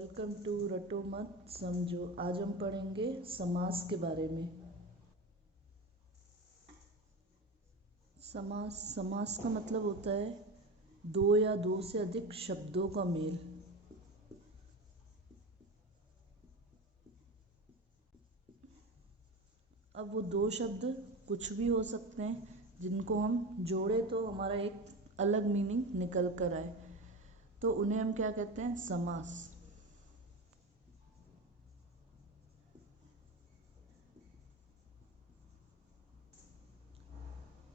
Welcome to रटो मत समझो। आज हम पढ़ेंगे समास के बारे में। समास का मतलब होता है दो या दो से अधिक शब्दों का मेल। अब वो दो शब्द कुछ भी हो सकते हैं जिनको हम जोड़े तो हमारा एक अलग मीनिंग निकल कर आए, तो उन्हें हम क्या कहते हैं? समास।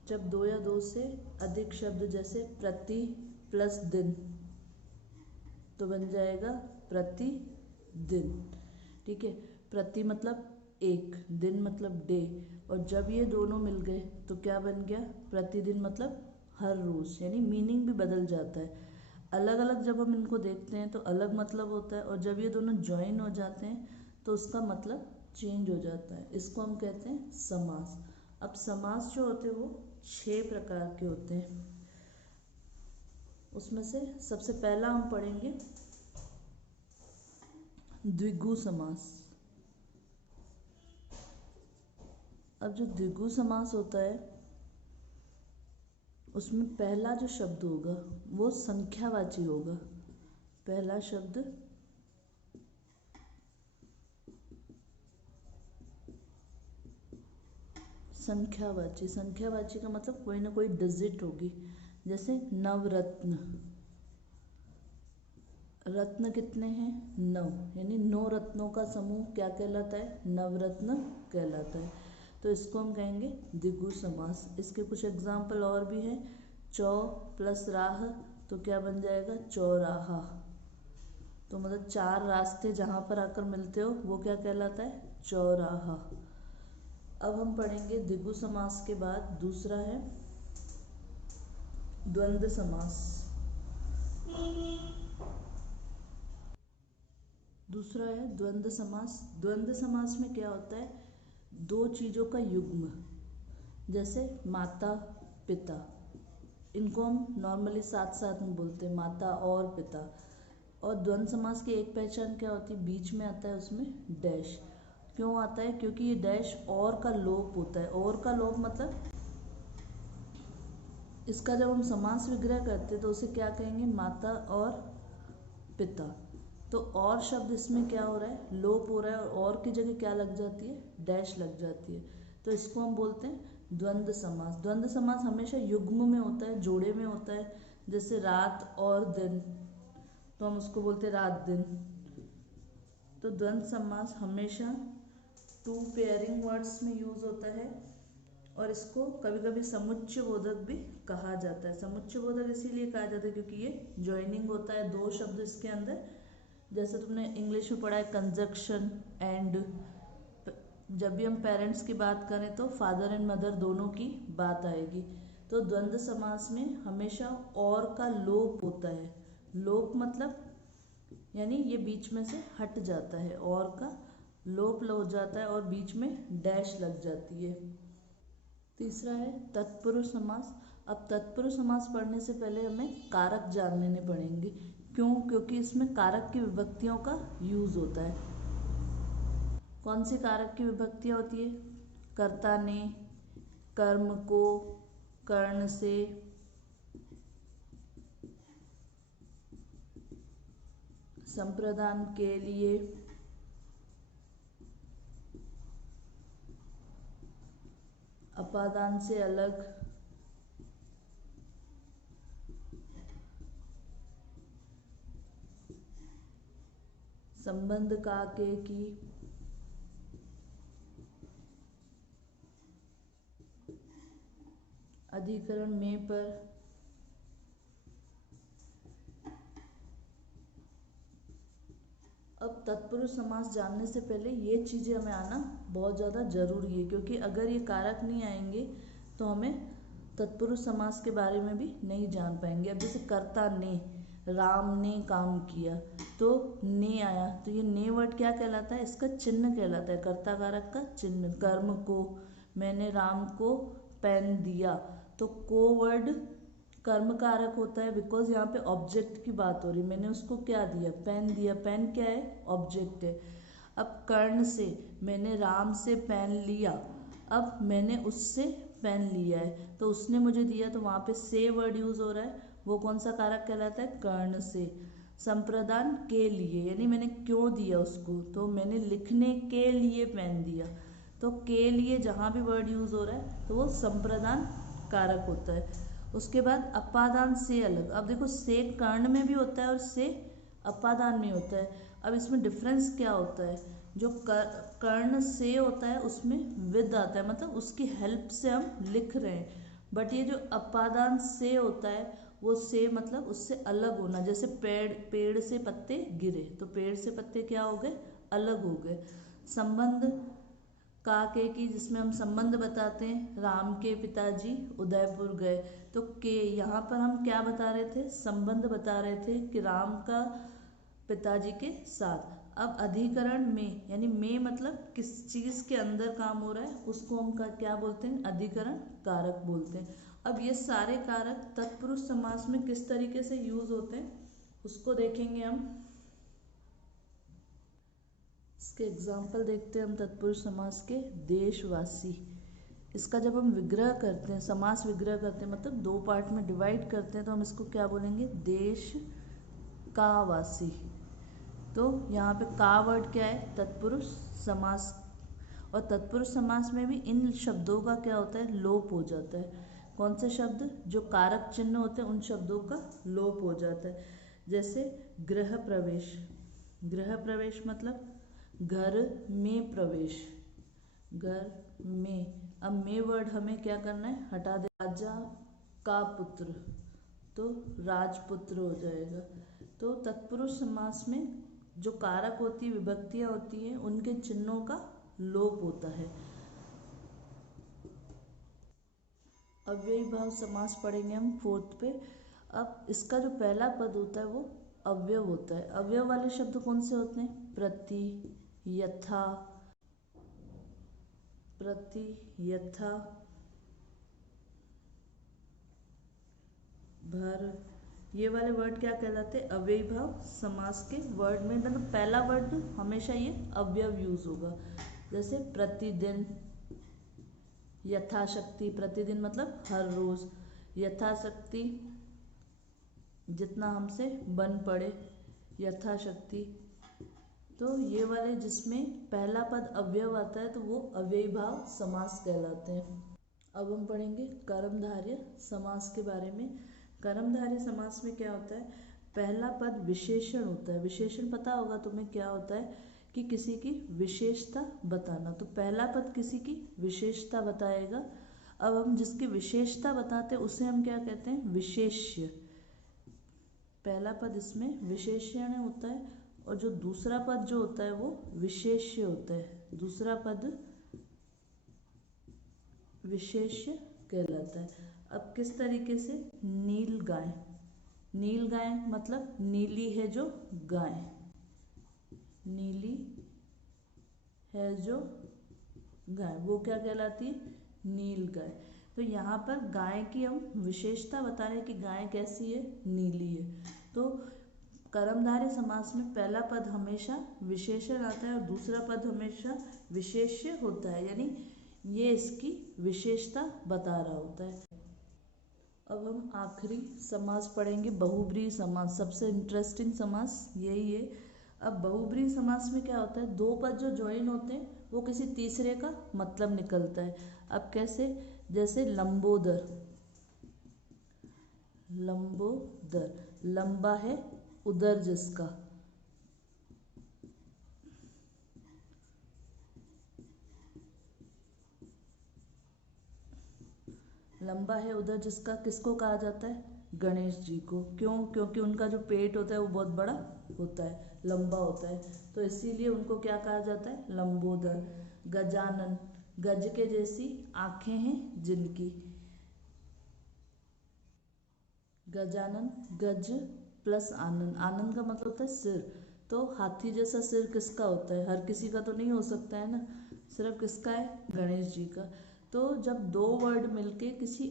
जब दो या दो से अधिक शब्द जैसे प्रति प्लस दिन तो बन जाएगा प्रतिदिन। ठीक है, प्रति मतलब एक, दिन मतलब डे, और जब ये दोनों मिल गए तो क्या बन गया? प्रतिदिन मतलब हर रोज, यानी मीनिंग भी बदल जाता है। अलग अलग जब हम इनको देखते हैं तो अलग मतलब होता है, और जब ये दोनों ज्वाइन हो जाते हैं तो उसका मतलब चेंज हो जाता है। इसको हम कहते हैं समास। अब समास जो होते हैं वो 6 प्रकार के होते हैं। उसमें से सबसे पहला हम पढ़ेंगे द्विगु समास। अब जो द्विगु समास होता है उसमें पहला जो शब्द होगा वो संख्यावाची होगा। पहला शब्द संख्यावाची। संख्यावाची का मतलब कोई ना कोई डिजिट होगी। जैसे नवरत्न। रत्न कितने हैं? 9, यानी 9 रत्नों का समूह क्या कहलाता है? नवरत्न कहलाता है। तो इसको हम कहेंगे द्विगु समास। इसके कुछ एग्जाम्पल और भी हैं। चौ प्लस राह तो क्या बन जाएगा? चौराहा। तो मतलब 4 रास्ते जहाँ पर आकर मिलते हो वो क्या कहलाता है? चौराहा। अब हम पढ़ेंगे द्विगु समास के बाद दूसरा है द्वंद्व समास। दूसरा है द्वंद्व समास। द्वंद्व समास में क्या होता है? दो चीज़ों का युग्म। जैसे माता पिता, इनको हम नॉर्मली साथ साथ में बोलते हैं, माता और पिता। और द्वंद्व समास की एक पहचान क्या होती है? बीच में आता है उसमें डैश। क्यों आता है? क्योंकि ये डैश और का लोप होता है। और का लोप मतलब इसका जब हम समास विग्रह करते हैं तो उसे क्या कहेंगे? माता और पिता। तो और शब्द इसमें क्या हो रहा है? लोप हो रहा है, और की जगह क्या लग जाती है? डैश लग जाती है। तो इसको हम बोलते हैं द्वंद्व समास। द्वंद्व समास हमेशा युग्म में होता है, जोड़े में होता है। जैसे रात और दिन, तो हम उसको बोलते हैं रात दिन। तो द्वंद्व समास हमेशा टू पेयरिंग वर्ड्स में यूज होता है, और इसको कभी कभी समुच्चय बोधक भी कहा जाता है। समुच्चय बोधक इसीलिए कहा जाता है क्योंकि ये ज्वाइनिंग होता है दो शब्द इसके अंदर। जैसे तुमने इंग्लिश में पढ़ा है कंजक्शन एंड। जब भी हम पेरेंट्स की बात करें तो फादर एंड मदर दोनों की बात आएगी। तो द्वंद्व समास में हमेशा और का लोप होता है। लोप मतलब यानी ये बीच में से हट जाता है, और का लोप हो जाता है और बीच में डैश लग जाती है। तीसरा है तत्पुरुष समास। अब तत्पुरुष समास पढ़ने से पहले हमें कारक जान लेने पड़ेंगे। क्यों? क्योंकि इसमें कारक की विभक्तियों का यूज होता है। कौन सी कारक की विभक्तियाँ होती है? कर्ता ने, कर्म को, कर्ण से, संप्रदान के लिए, अपादान से अलग, संबंध का के की, अधिकरण में पर। अब तत्पुरुष समास जानने से पहले ये चीज़ें हमें आना बहुत ज़्यादा ज़रूरी है, क्योंकि अगर ये कारक नहीं आएंगे तो हमें तत्पुरुष समास के बारे में भी नहीं जान पाएंगे। अब जैसे कर्ता ने, राम ने काम किया, तो ने आया, तो ये ने वर्ड क्या कहलाता है? इसका चिन्ह कहलाता है, कर्ता कारक का चिन्ह। कर्म को, मैंने राम को पेन दिया, तो को वर्ड कर्म कारक होता है बिकॉज यहाँ पे ऑब्जेक्ट की बात हो रही, मैंने उसको क्या दिया, पेन दिया, पेन क्या है, ऑब्जेक्ट है। अब कर्ण से, मैंने राम से पेन लिया, अब मैंने उससे पेन लिया है तो उसने मुझे दिया, तो वहाँ पे से वर्ड यूज हो रहा है, वो कौन सा कारक कहलाता है, कर्ण से। संप्रदान के लिए, यानी मैंने क्यों दिया उसको, तो मैंने लिखने के लिए पेन दिया, तो के लिए जहाँ भी वर्ड यूज हो रहा है तो वो संप्रदान कारक होता है। उसके बाद अपादान से अलग, अब देखो से कर्ण में भी होता है और से अपादान में होता है। अब इसमें डिफरेंस क्या होता है, जो कर्ण से होता है उसमें विद आता है, मतलब उसकी हेल्प से हम लिख रहे हैं, बट ये जो अपादान से होता है वो से मतलब उससे अलग होना, जैसे पेड़ से पत्ते गिरे, तो पेड़ से पत्ते क्या हो गए, अलग हो गए। संबंध का के की, जिसमें हम संबंध बताते हैं, राम के पिताजी उदयपुर गए, तो के यहाँ पर हम क्या बता रहे थे, संबंध बता रहे थे कि राम का पिताजी के साथ। अब अधिकरण में, यानी में मतलब किस चीज के अंदर काम हो रहा है उसको हम क्या बोलते हैं, अधिकरण कारक बोलते हैं। अब ये सारे कारक तत्पुरुष समास में किस तरीके से यूज होते हैं उसको देखेंगे हम। इसके एग्जाम्पल देखते हैं हम तत्पुरुष समास के। देशवासी, इसका जब हम विग्रह करते हैं, समास विग्रह करते हैं, मतलब दो पार्ट में डिवाइड करते हैं, तो हम इसको क्या बोलेंगे, देश का वासी। तो यहाँ पे का वर्ड क्या है, तत्पुरुष समास, और तत्पुरुष समास में भी इन शब्दों का क्या होता है, लोप हो जाता है। कौन से शब्द, जो कारक चिन्ह होते हैं उन शब्दों का लोप हो जाता है। जैसे गृह प्रवेश, गृह प्रवेश मतलब घर में प्रवेश, घर में, अब में वर्ड हमें क्या करना है, हटा दे। राजा का पुत्र, तो राजपुत्र हो जाएगा। तो तत्पुरुष समास में जो कारक होती है, विभक्तियां होती हैं, उनके चिन्हों का लोप होता है। अव्ययी भाव समास पढ़ेंगे हम 4th पे। अब इसका जो पहला पद होता है वो अव्यव होता है। अव्यव वाले शब्द कौन से होते हैं, प्रति, यथा, प्रति, यथा, भर, ये वाले वर्ड क्या कहलाते हैं, अव्ययी भाव समास के वर्ड में, मतलब पहला वर्ड हमेशा ये अव्यव यूज होगा। जैसे प्रतिदिन, यथाशक्ति, प्रतिदिन मतलब हर रोज, यथाशक्ति जितना हमसे बन पड़े, यथाशक्ति। तो ये वाले जिसमें पहला पद अव्यव आता है तो वो अव्ययी भाव समास कहलाते हैं। अब हम पढ़ेंगे कर्मधारय समास के बारे में। कर्मधारय समास में क्या होता है, पहला पद विशेषण होता है। विशेषण पता होगा तुम्हें क्या होता है, कि किसी की विशेषता बताना, तो पहला पद किसी की विशेषता बताएगा। अब हम जिसकी विशेषता बताते हैं उसे हम क्या कहते हैं, विशेष्य। पहला पद इसमें विशेषण होता है, और जो दूसरा पद जो होता है वो विशेष्य होता है। दूसरा पद विशेष्य कहलाता है। अब किस तरीके से, नील गाय, नील गाय मतलब नीली है जो गाय, नीली है जो गाय, वो क्या कहलाती है, नील गाय। तो यहाँ पर गाय की हम विशेषता बता रहे हैं कि गाय कैसी है, नीली है। तो कर्मधारय समास में पहला पद हमेशा विशेषण आता है और दूसरा पद हमेशा विशेष्य होता है, यानी ये इसकी विशेषता बता रहा होता है। अब हम आखिरी समास पढ़ेंगे, बहुब्रीहि समास। सबसे इंटरेस्टिंग समास यही है। अब बहुब्रीहि समास में क्या होता है, दो पद जो ज्वाइन होते हैं वो किसी तीसरे का मतलब निकलता है। अब कैसे, जैसे लंबोदर, लंबोदर, लंबा है उदर जिसका, लंबा है उधर जिसका किसको कहा जाता है, गणेश जी को। क्यों, क्योंकि उनका जो पेट होता है वो बहुत बड़ा होता है, लंबा होता है, तो इसीलिए उनको क्या कहा जाता है, लंबोदर। गजानन, गज के जैसी आंखें हैं जिनकी, गजानन, गज प्लस आनंद, आनंद का मतलब होता है सिर, तो हाथी जैसा सिर किसका होता है, हर किसी का तो नहीं हो सकता है ना, सिर्फ किसका है, गणेश जी का। तो जब दो वर्ड मिलके किसी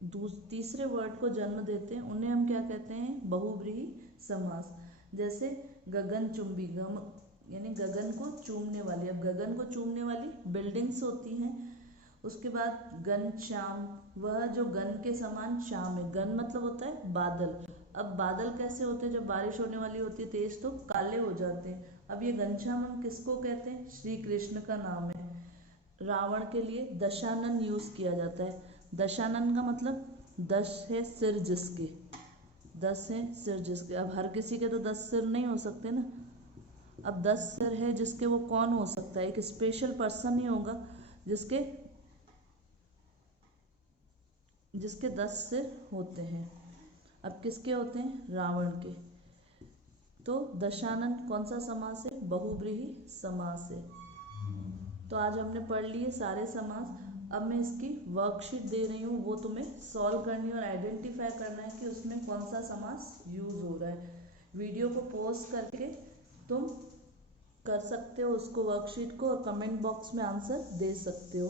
तीसरे वर्ड को जन्म देते हैं उन्हें हम क्या कहते हैं, बहुव्रीहि समास। जैसे गगनचुंबी, गम यानी गगन को चूमने वाली। अब गगन को चूमने वाली बिल्डिंग्स होती हैं। उसके बाद घनश्याम, वह जो गन के समान श्याम है। गन मतलब होता है बादल। अब बादल कैसे होते हैं, जब बारिश होने वाली होती है तेज तो काले हो जाते हैं। अब ये घनश्याम हम किसको कहते हैं, श्री कृष्ण का नाम है। रावण के लिए दशानन यूज किया जाता है। दशानन का मतलब 10 है सिर जिसके, 10 है सिर जिसके। अब हर किसी के तो 10 सिर नहीं हो सकते ना। अब 10 सिर है जिसके, वो कौन हो सकता है, एक स्पेशल पर्सन ही होगा जिसके 10 सिर होते हैं। अब किसके होते हैं, रावण के। तो दशानन कौन सा समास है, बहुव्रीहि समास है। तो आज हमने पढ़ लिए सारे समास। अब मैं इसकी वर्कशीट दे रही हूँ, वो तुम्हें सॉल्व करनी और आइडेंटिफाई करना है कि उसमें कौन सा समास यूज हो रहा है। वीडियो को पॉज करके तुम कर सकते हो उसको, वर्कशीट को, और कमेंट बॉक्स में आंसर दे सकते हो।